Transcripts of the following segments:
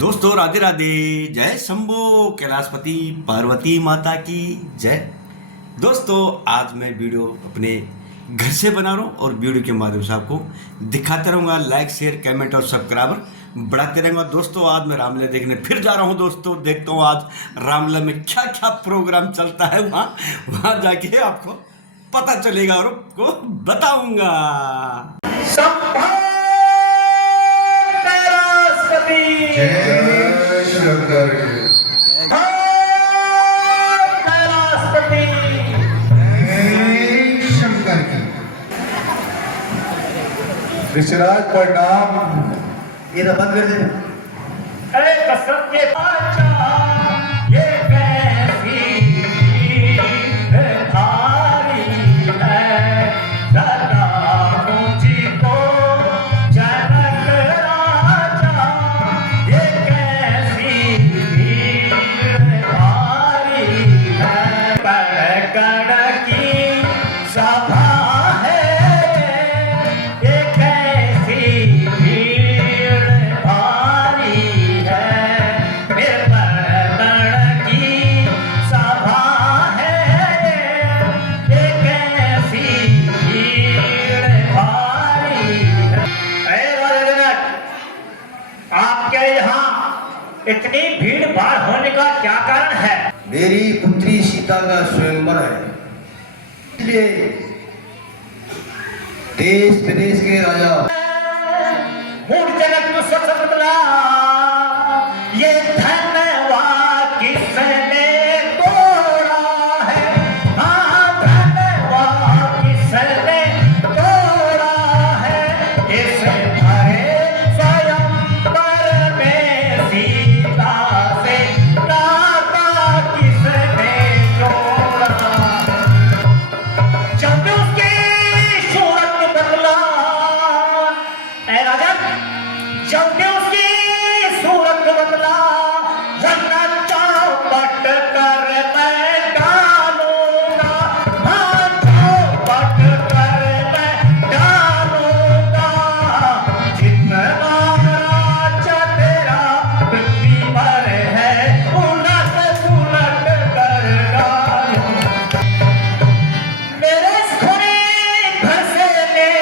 दोस्तों राधे राधे, जय शंभो कैलाशपति पार्वती माता की जय। दोस्तों आज मैं वीडियो अपने घर से बना रहा हूँ और वीडियो के माध्यम से आपको दिखाते रहूँगा। लाइक शेयर कमेंट और सब्सक्राइबर बढ़ाते रहूँगा। दोस्तों आज मैं रामलीला देखने फिर जा रहा हूँ। दोस्तों देखता हूँ आज रामलीला में क्या क्या प्रोग्राम चलता है। वहाँ जाके आपको पता चलेगा और आपको बताऊँगा। जय शंकर शंकर की ऋषिराज प्रणाम। ये तो बंद कर दे। अरे कसरत के बादशाह ये कैसी भारी है, सदा ऊंची को जनक राजा, ये कैसी भारी है, पकड़ की सभा है, ये कैसी भीड़ भारी है, मेरे पकड़ की सभा है, ये कैसी भीड़ भारी है। अरे राजा जनक, आपके यहाँ इतनी भीड़ भाड़ होने का क्या कारण है? मेरी पुत्री सीता का स्वयंवर है, इसलिए देश विदेश के राजा मूड जनक तो सच बदला, ये धनवा किसने तोड़ा है? हाँ धनवा किसने तोड़ा है? इस भरे स्वयंवर में सीता से नाता किसने जोड़ा? जब उसकी सूरत बदला, ऐ राजा, जब उसकी सूरत बदला, वरना चौपट कर मैं डालूंगा, हाँ चौपट कर मैं डालूंगा, जितना राजा तेरा पृथ्वी पर है, उलट पुलट कर डालूंगा। मेरे घोड़े घर से ले,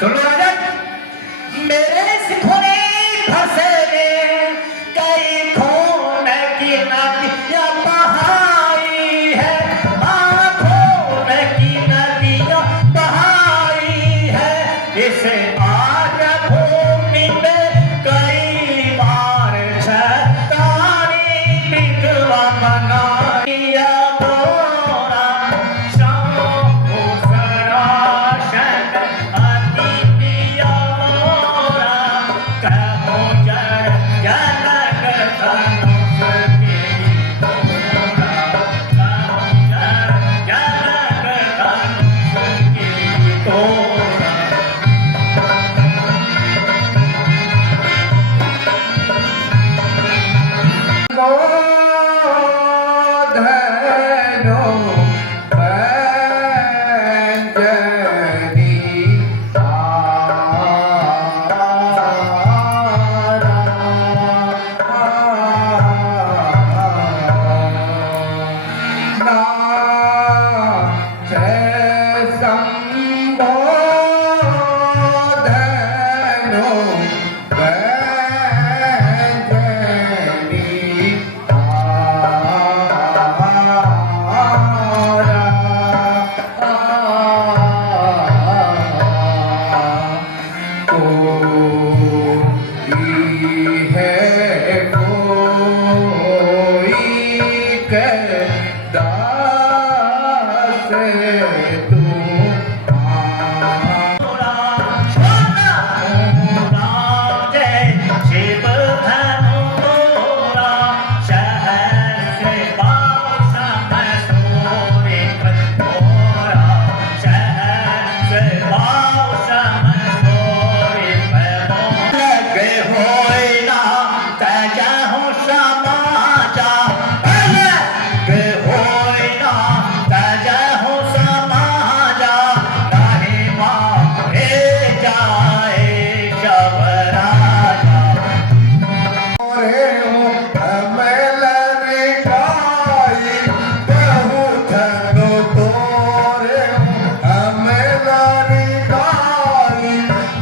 सुनो राजा, मेरे घोड़े घर से ले, कई खून की नदियाँ बहाई है, हाँ खून की नदियाँ बहाई है, इसे आज भूमि पे कई बार छतारी विधवा बना दिया मोरा, शंभु सराशन अति प्रिय मोरा, कहो जय जनक धनुष के तोरा, कहो जय जनक धनुष के तोरा।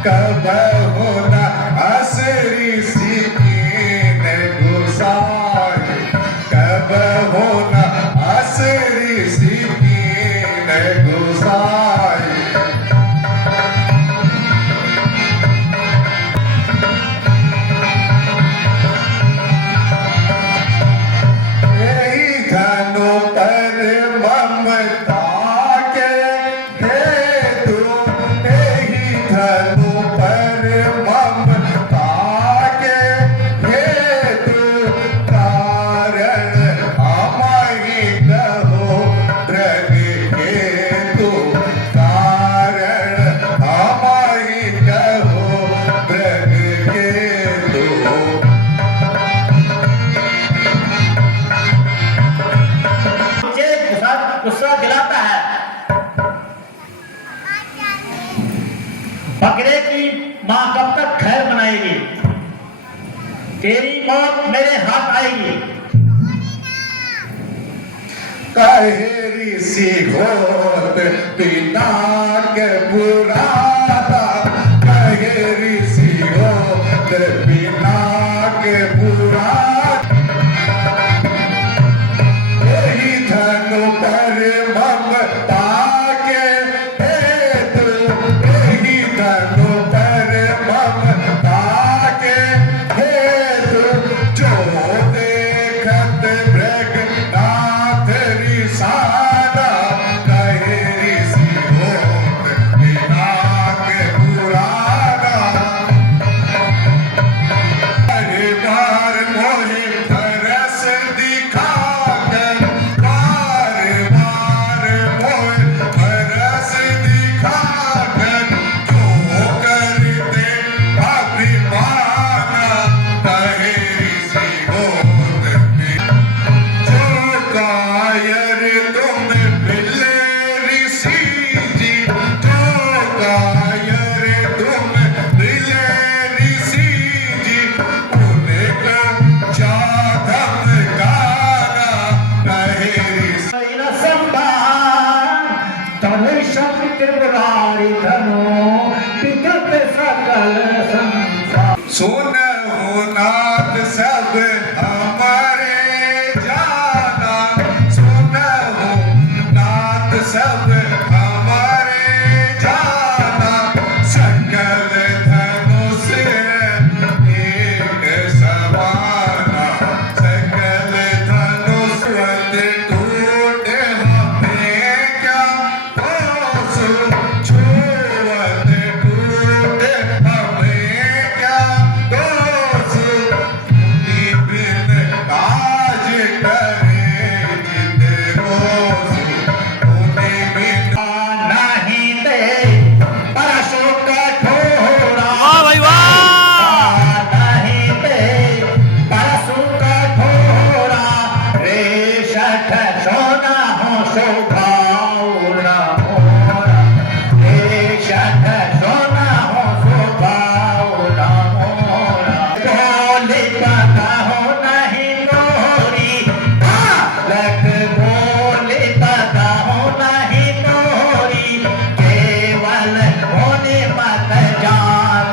कब होना असरी सीकीन गुसाई कब होना असरी सीकीन गुसाई यही धनु पर ममता के हेतु यही धनु पर ममता के हेतु कारण हमारी कहो द्रग हेतु कारण हमारी कहो द्रग हेतु मुझे गुस्सा दिलाता है। बकरे की माँ कब तक खैर मनाएगी? तेरी मौत मेरे हाथ आएगी। कहेरी सी होत पिता के पुराना कहेरी सी होत पिता के पुराना यही धनु पर ममता के हेतु यही धनु पर ममता के हेतु जो देखत भृगनाथ रिसाना कहेरी सी होत बिना के पुराना हर बार मोहे तरस दिखाकर बार बार मोहे तरस दिखाकर जो करते अभिमाना कहेरी सी होत जो कायर तुम मिले ऋषि जी जो कायर तुम मिले ऋषि जी उनको जाधव गाना कहेरी सुन हो नाथ सब हमारे जाना सुन हो नाथ सब हमारे जाना सकल धनुष एक सवाना सकल धनुष टूट हमें क्या ओसु छुअत टूट हमें क्या दोसु मुनि बिन काज करे जित रोसु मुनि बिन नहीं दे परसों कठोरा वाह भाई वाह नहीं दे परसों कठोरा रे शठ सोना हो शोभाउना मोरा रे शठ सोना हो शोभाउना मोरा बोले पता हो नहीं तोरी लग बोले पता हो नहीं तोरी केवल होने मत जान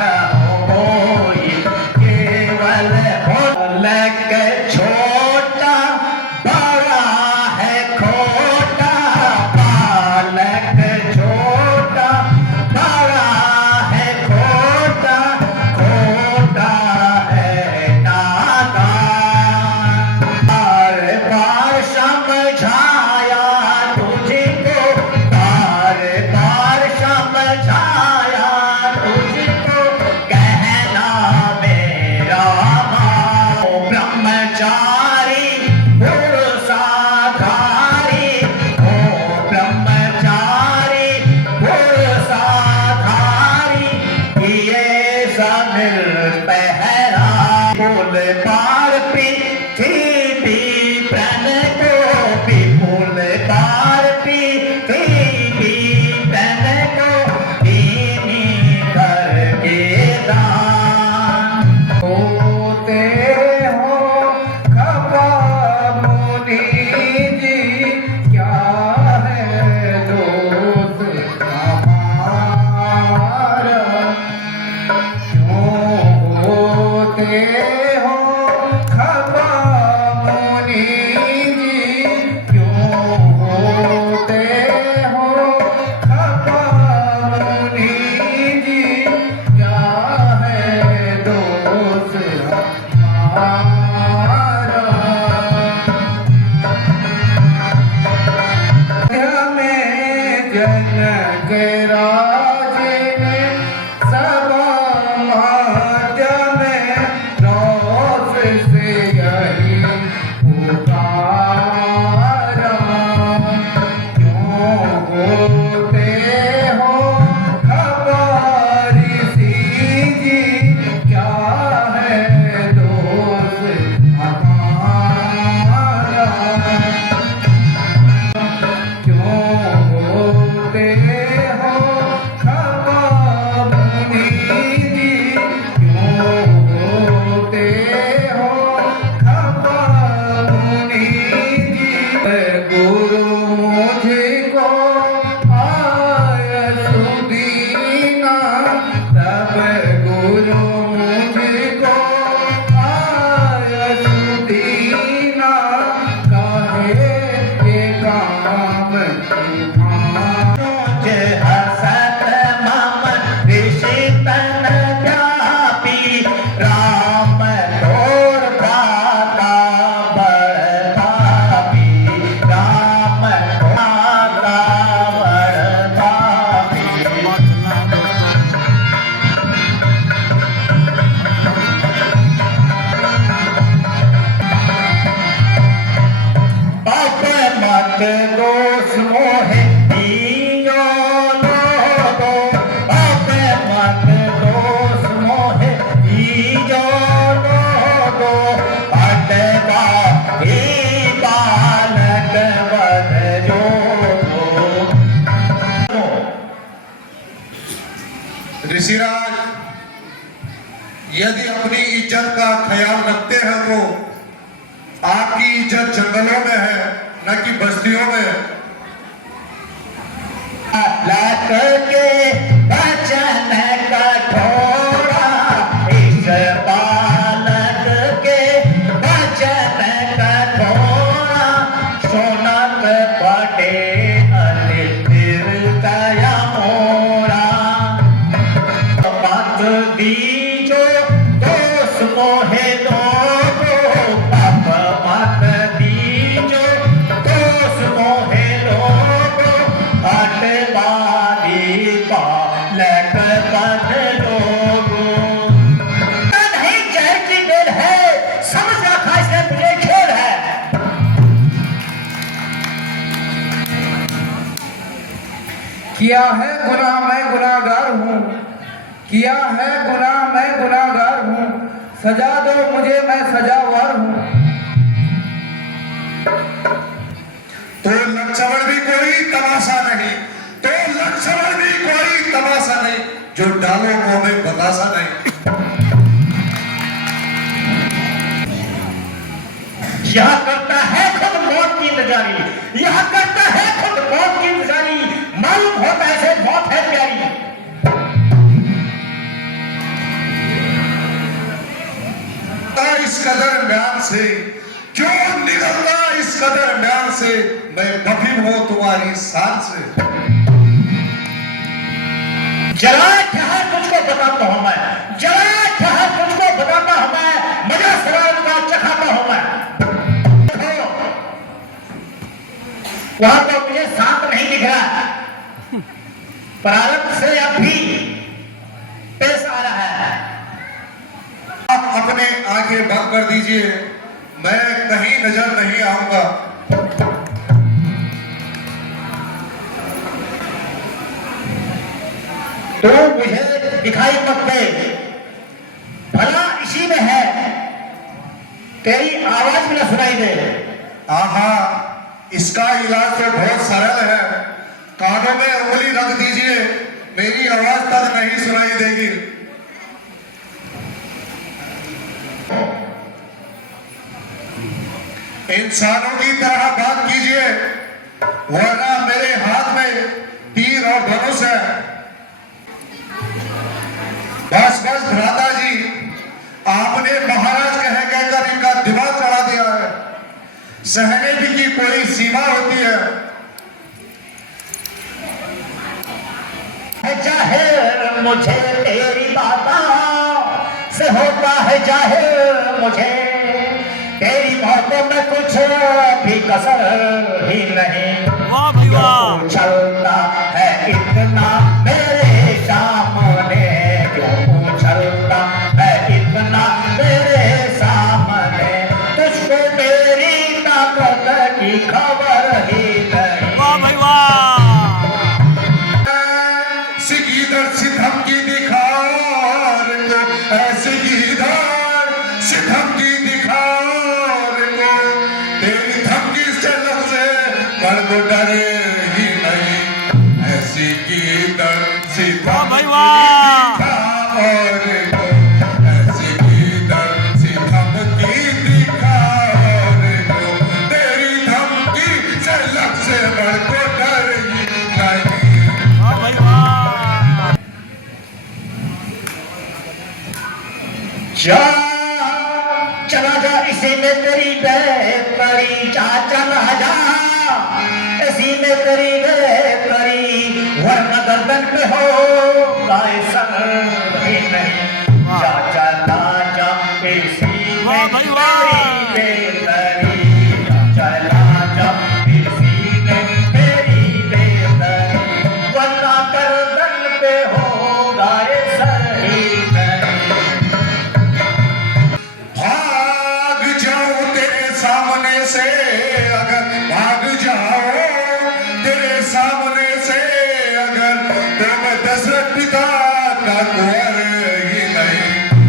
होई केवल हो लग छोटा बड़ा है खोटा बालक छोटा बड़ा है खोटा खोटा है नादान बार बार समझाया तुझको बार बार समझाया तुझको कहना मेरा माँ ब्रह्मचारी पुरुषाधारी ओ ब्रह्मचारी पुरुषाधारी ये समिल पहरा बोल पार पृथ्वी प्रण को विपुल पार पृथ्वी प्रण को दीनी करके दान होते हो खपा मुनि जी क्या है दोष हमारा हो खफा मुनि जी, क्यों होते हो खफा मुनि जी, क्या है दोष हमारा। में जनक राज ने सभा माध्यम रोष से यही पुकारा, क्यों होते हो खबरी जी, क्या है दोष हमारा। क्यों होते हो खफा मुनि जी, क्यों होते हो खफा मुनि जी। गुरु मुझको आय सुदीना, तब गुरु मुझको आय सुदीना, काहे के काम तुम्हारा। मुझे हसत मम ऋषि तन व्यापी, राम तोर दाता बड़ पापी, राम दाता बड़ पापी। पाप मत दोष मोहे दियो लोगो, पाप मत दोष मोहे दियो लोगो, अटवा ही बालक बध जोगो। ऋषिराज, यदि अपनी इज्जत का ख्याल रखते हैं तो आपकी इज्जत जंगलों में है, न कि बस्तियों में। लक के बचन कठोरा, इस बालक के बचन कठोरा, सुनत पटे अनिल गया मोरा। मत दीजो दोष मोहे लोगो, पाप मत दीजो दोष मोहे लोगो, हटवादी बालक बध लोगो। नहीं जहर की बेल है, समझ रखा इसने मुझे खेल है। किया है गुनाह मैं गुनाहगार हूँ, किया है गुनाह मैं गुनाहगार हूँ, सजा दो मुझे मैं सजावार हूँ। तो लक्ष्मण भी कोई तमाशा नहीं, तो लक्ष्मण भी कोई तमाशा नहीं, जो डालो मुंह में बतासा नहीं। यह करता है खुद मौत की इंतजारी, यह करता है खुद मौत की इंतजारी, मालूम होता है से मौत है प्यारी। इस कदर म्यान से क्यों निकलता, इस कदर म्यान से मैं बफिम हूं तुम्हारी शान से। जरा ठहर तुझको बताता हूं मैं, जरा ठहर तुझको बताता हूं मैं, मजा शराब का चखाता हूं मैं। वहां तो मुझे शांत नहीं दिख रहा, प्रारंभ से अब भी पेश आ रहा है। आप अपने आंखें बंद कर दीजिए, मैं कहीं नजर नहीं आऊंगा। तो मुझे दिखाई मत दे, भला इसी में है, तेरी आवाज भी न सुनाई दे। आहा, इसका इलाज तो बहुत सरल है, कानों में उंगली रख दीजिए, मेरी आवाज तक नहीं सुनाई देगी। इंसानों की तरह बात कीजिए, वरना मेरे हाथ में तीर और धनुष है। बस बस भ्राता जी, आपने महाराज कह कहकर इनका दिमाग चढ़ा दिया है। सहने भी की कोई सीमा होती है। जाहिर मुझे तेरी बातों से होता है जाहिर मुझे तेरी बातों में कुछ भी कसर ही नहीं। वाह भाई वाह। क्यों चलता है इतना मेरे सामने, क्यों चलता है इतना मेरे सामने, तुझको मेरी ताकत की खबर ही नहीं। वाह भाई वाह। सिगीदर से धमकी दिखार को, सिगीदर से धमकी दिखार को, तेरी धमकी से लफ्ज़ पर को डरे ही नहीं। ऐसी गीदर से वाह भाई धमकी वाह। दिखार को, ऐसी गीदर से धमकी दिखार को, तेरी धमकी से लफ्ज़ पर को डरे ही नहीं। वाह भाई वाह। जा चला जा इसी में तेरी बेहतरी, जा चला जा इसी में तेरी बेहतरी, वरना गर्दन पे हो गाय सर ही नहीं। जा चला जा इसी में वाह भाई वाह। तेरी बेहतरी, जा चला जा इसी में तेरी बेहतरी, वरना गर्दन पे हो गाय सर ही नहीं। भाग जाऊं तेरे सामने से, अगर भाग जाऊं तेरे सामने से, अगर तो मैं दशरथ पिता का कुंवर ही नहीं।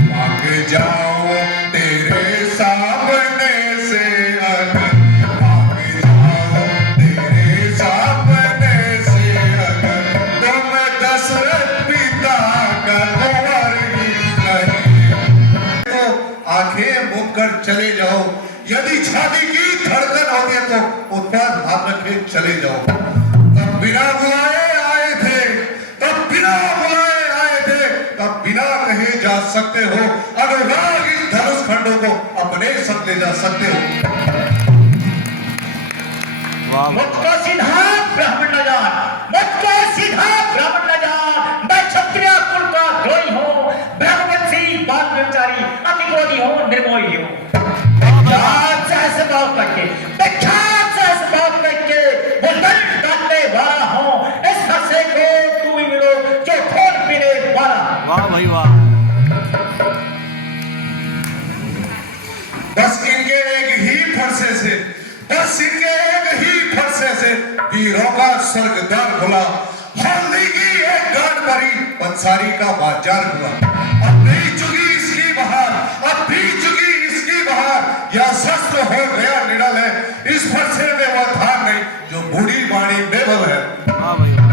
भाग जाऊं तेरे सामने से, अगर भाग जाऊं तेरे सामने से, अगर तो मैं दशरथ पिता का कुंवर ही नहीं। तो आंखें मूंद कर चले जाओ, यदि छाती की धड़कन होती है तो उस पर हाथ रखे चले जाओ। तब बिना बुलाए आए थे, तब बिना बुलाए आए थे, तब बिना कहे जा सकते हो। अनुराग इस धनुष खंडों को अपने संग ले जा सकते हो। वाह मुझको सीधा ब्राह्मण न जान, मुझको सीधा ब्राह्मण न जान, मैं क्षत्रिय कुल का द्रोही हूँ, ब्रह्मवंशी बाल ब्रह्मचारी, अति क्रोधी हूँ, निर्मोही हूँ। विख्यात सहस्त्र भाव करके, विख्यात सहस्त्र भाव करके वो दंड काटने वाला हूँ। इस हंसे को तू ही मिलो जो खून पीने वाला। वाह भाई वाह। बस इनके एक ही फरसे से, बस इनके एक ही फरसे से वीरों का स्वर्गद्वार खुला। हल्दी की एक गांठ भरी पंसारी का बाजार खुला। अब नहीं चुकी इसकी बहार, अब भी चुकी इसकी बहार। यह शस्त्र हो गया निडल है, इस फरसे में वह धार नहीं जो बूढ़ी बाणी बेबल है। वाह भाई वाह।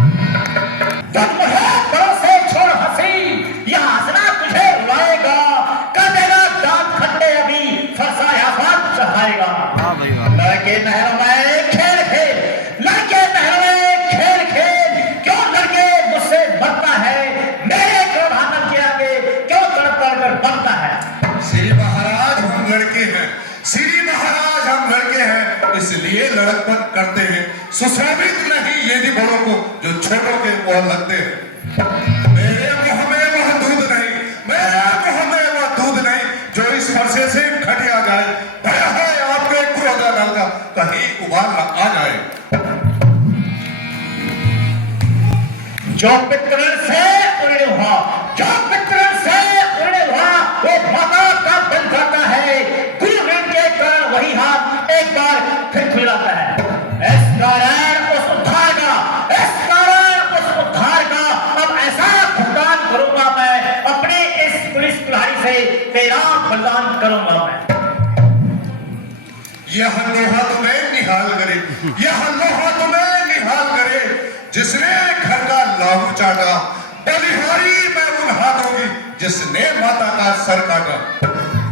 तुम है बड़ों से छोड़ हंसी, यह हंसना तुझे रुलाएगा, कर देगा दांत खट्टे अभी फरसाया बात चढ़ाएगा। वाह भाई वाह। लड़के नहरों में खेल खेल, लड़के नहरों में खेल खेल, क्यों लड़के मुझसे बढ़ता है, मेरे क्रोधानंद के आगे क्यों तड़प कर बनता है। श्री महाराज हम लड़के हैं, श्री महाराज हम लड़के हैं, इसलिए लड़कपन करते हैं। सुशोभित नहीं यदि बड़ों को जो छोटों के मुंह लगते हैं। मेरे मुंह में वह दूध नहीं, मेरे मुंह में वह दूध नहीं जो इस फरसे से घटिया जाए। भय है आपके क्रोधानल का कहीं उबाल न आ जाए। जो पितृण से उड़े हुआ, जो पितृण से उड़े हुआ वो माता का बन जाता है। गुरु ऋण के कारण वही हाथ एक बार फिर खुल जाता है। इस कारण उस उद्धार का, इस कारण उस उद्धार का अब ऐसा भुगतान करूंगा मैं, अपने इस पुलिस कुल्हाड़ी से तेरा बलिदान करूंगा मैं। यह लोहा तुम्हें निहाल करे, यह लोहा तुम्हें निहाल करे, जिसने घर का लाहू चाटा। बलिहारी मैं उन हाथों की जिसने माता का सर काटा।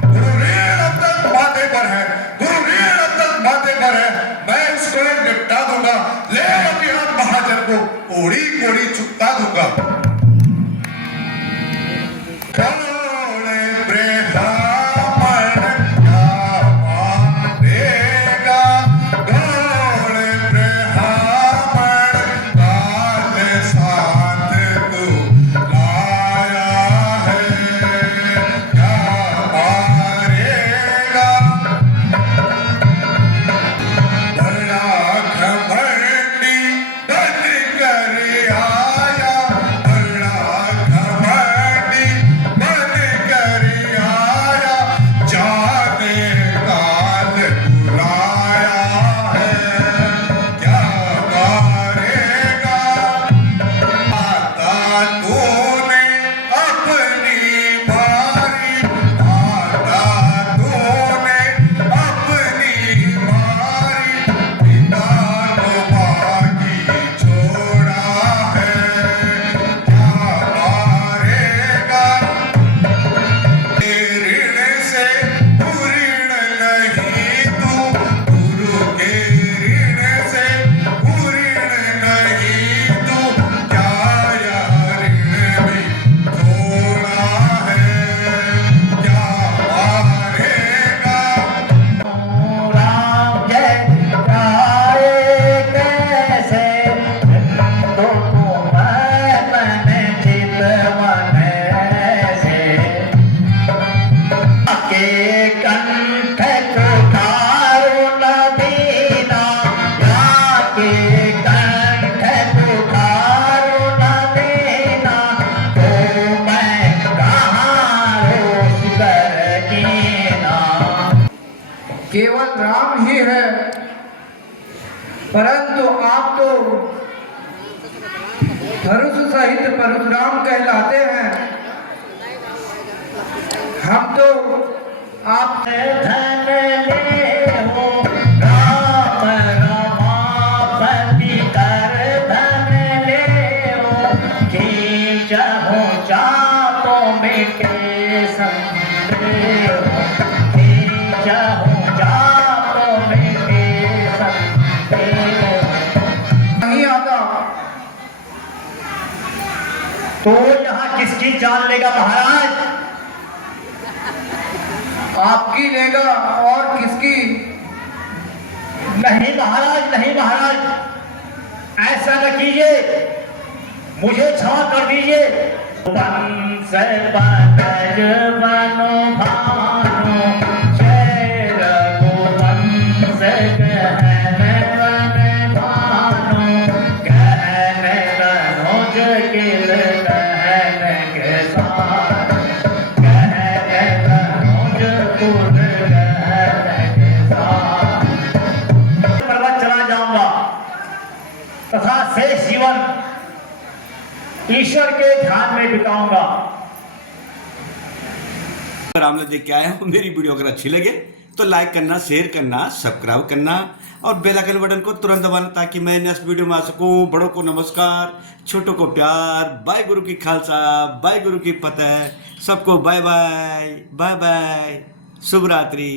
गुरु ऋण अब तक माथे पर है, गुरु ऋण अब तक माथे पर है, मैं उसको निपटा दूंगा। ले अभियान महाजन को कोड़ी कोड़ी चुकता दूंगा। कोड़े ब्रेहा राम ही है, परंतु आप तो धनुष सहित परशुराम कहलाते हैं। हम तो आप धन ले हो राम रमापति कर धन ले हो खींचहु चापों मिटे संदेह खींचहु चापों मिटे संदेह। नहीं आता तो यहाँ किसकी जान लेगा महाराज? आपकी लेगा और किसकी? नहीं महाराज, नहीं महाराज, ऐसा न कीजिए, मुझे क्षमा कर दीजिए। वंश बनज बनो भानु जय रघुवंश कहन बन भानु कहन तनुज किल कहन के साथ कहन तनुज कुल कहन के साथ। पर्वत चला जाऊंगा तथा शेष जीवन ईश्वर के ध्यान में बिताऊंगा। अगर आप लोग देख के आए हो मेरी वीडियो अगर अच्छी लगे तो लाइक करना, शेयर करना, सब्सक्राइब करना और बेल आइकन बटन को तुरंत दबाना ताकि मैं नेक्स्ट वीडियो में आ सकूं। बड़ों को नमस्कार, छोटों को प्यार, बाय गुरु की खालसा, बाय गुरु की फतेह, सबको बाय बाय, बाय बाय, शुभ रात्रि।